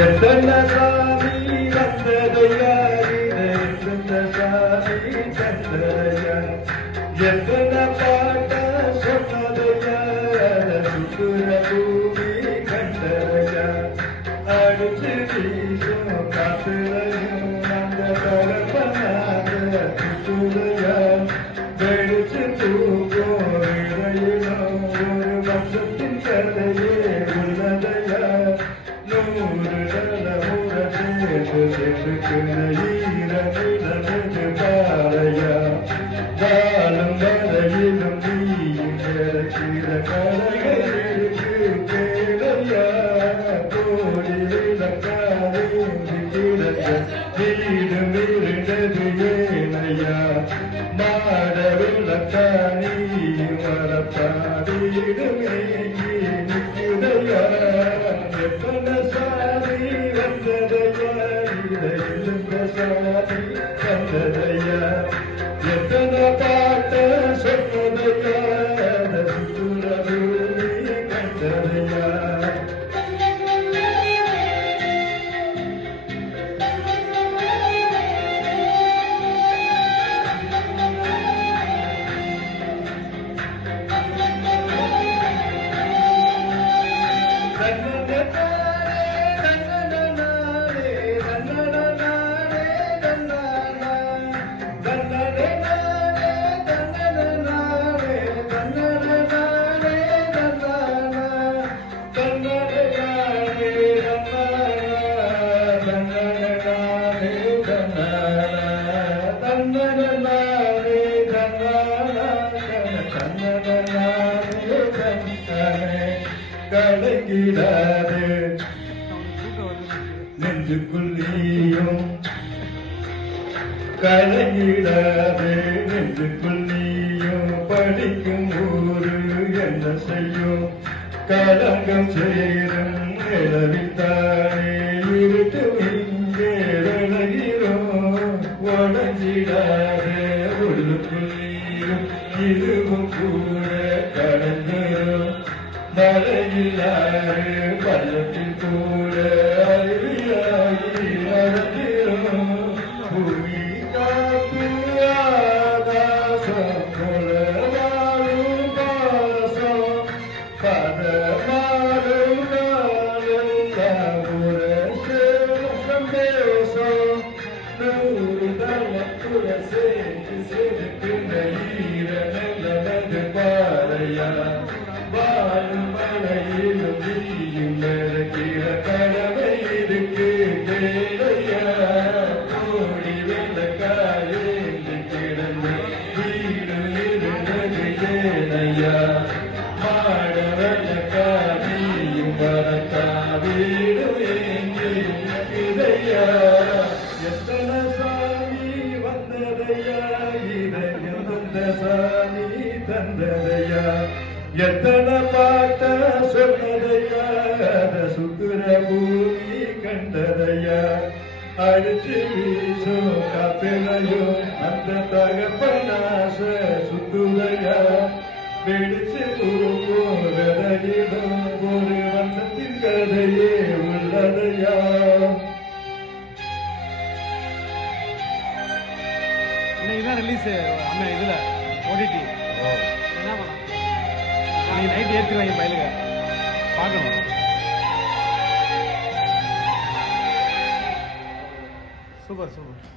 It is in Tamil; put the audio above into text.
எத்தனை சாமி வந்ததையா எத்தனை சாமி தந்ததையா எத்தனை பாட்ட சொன்னதையா சுற்றுற பூமி கண்டதையா அடிச்சு வீசும் காத்துலையும் அந்த பரப்பனாக சுற்றுதையா வெடிச்சு தூக்கும் இடையிலும் ஒரு வம்சத்தின் கதையே உள்ளதையா நூறு நலமுற சேர்த்துக்கிற ஈரமிழமிழு பாறையா வாழும் வரையிலும் நீயும் கிடக்கிற கலைகளுக்கு கேளையா கோடி விளக்காதே கிடக்க வீடு வீடுடது ஏனையா மாட விளக்கா நீ வரப்பா வீடு மேகி நிற்கிறையா எத்தனை சாமி வந்ததையா இடையிலுங்க சாமி வந்ததையா எத்தனை பாட்ட சொன்னதையா சுற்றுறது கண்டதையா கலங்கிடாது நெஞ்சுக்குள் நீயும் கலங்கிடாது நெஞ்சுக்குள் நீயும் படிக்கும் ஊரு என்ன செய்யும் கலங்கம் சேரும் நிலவித்தானே இருட்டு இங்கே விலகிறோம் உடஞ்சிடாது உள்ளுக்குள் நீரும் இதுவும் கூட கடந்துரும் மலையிலாறு பள்ளத்தில் கூட அருவியாகி நடந்திரும் பூமி காப்பு ஆகாசம் கொலவாழும் பாசம் பதமாறும் நாளெல்லாம் சேலம் தேசம் நூறு தளத்துற சேர்த்து செதுக்கின்ற ஈர நல்லது பாறையா வாழும் மலையிலும் நீயும் நடக்கிற கடமை இருக்கு கேளையா கோடி வெள்ளக்காயேந்து கிடந்து வீடு இருந்தது ஏனையா மாட வெள்ளக்கா நீயும் வரக்கா வீடு வேங்கி இதையா எத்தனை சாமி வந்ததையா இதையும் வந்த சாமி தந்ததையா எத்தனை பாட்ட சொன்னதையா சுத்துற பூமி கண்டதையா அடிச்சு வீசும் காப்பிலையும் அந்த தகப்பனாச சுத்துதையா வெடிச்சு குறுக்கும் விரையிலும் ஒரு வம்சத்தின் கதையே உள்ளதையா இன்னைக்குதான் ரிலீஸ் அண்ணன் இதுல ஓடிடி என்ன பண்ணலாம் நீ நைட் ஏற்றிடுவாங்க பயிலுங்க பார்க்கணும் சூப்பர் சூப்பர்